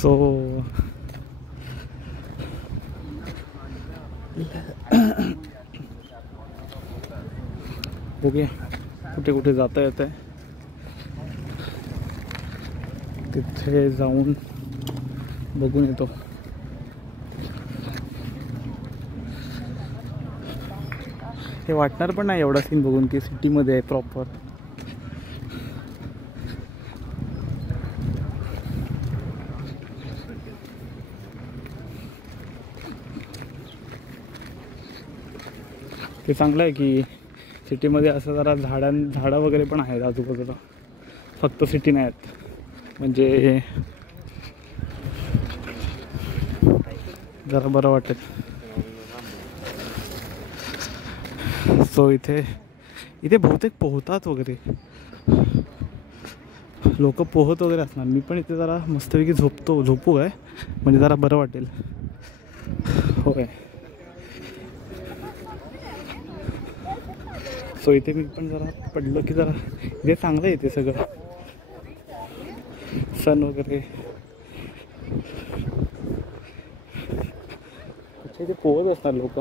सो बघूया कुठे कुठे जाता येत आहे, तिथे जाऊन बघून येतो. हे वाटणार पण नाही एवढा सीन बघून की सिटीमध्ये आहे प्रॉपर. ते चांगलं आहे की सिटीमध्ये असं जरा झाडं वगैरे पण आहेत आजूबाजूला, फक्त सिटी नाही आहेत. म्हणजे जरा बरं वाटेल. सो इथे बहुतेक पोहतात वगैरे लोक, पोहत वगैरे असणार. मी पण इथे जरा मस्तपैकी झोपू आहे म्हणजे जरा बरं वाटेल. होय. सो इथे मी पण जरा पडलो की जरा इथे चांगलं आहे. इथे सगळं सन वगैरे इथे पोहत असणार लोक.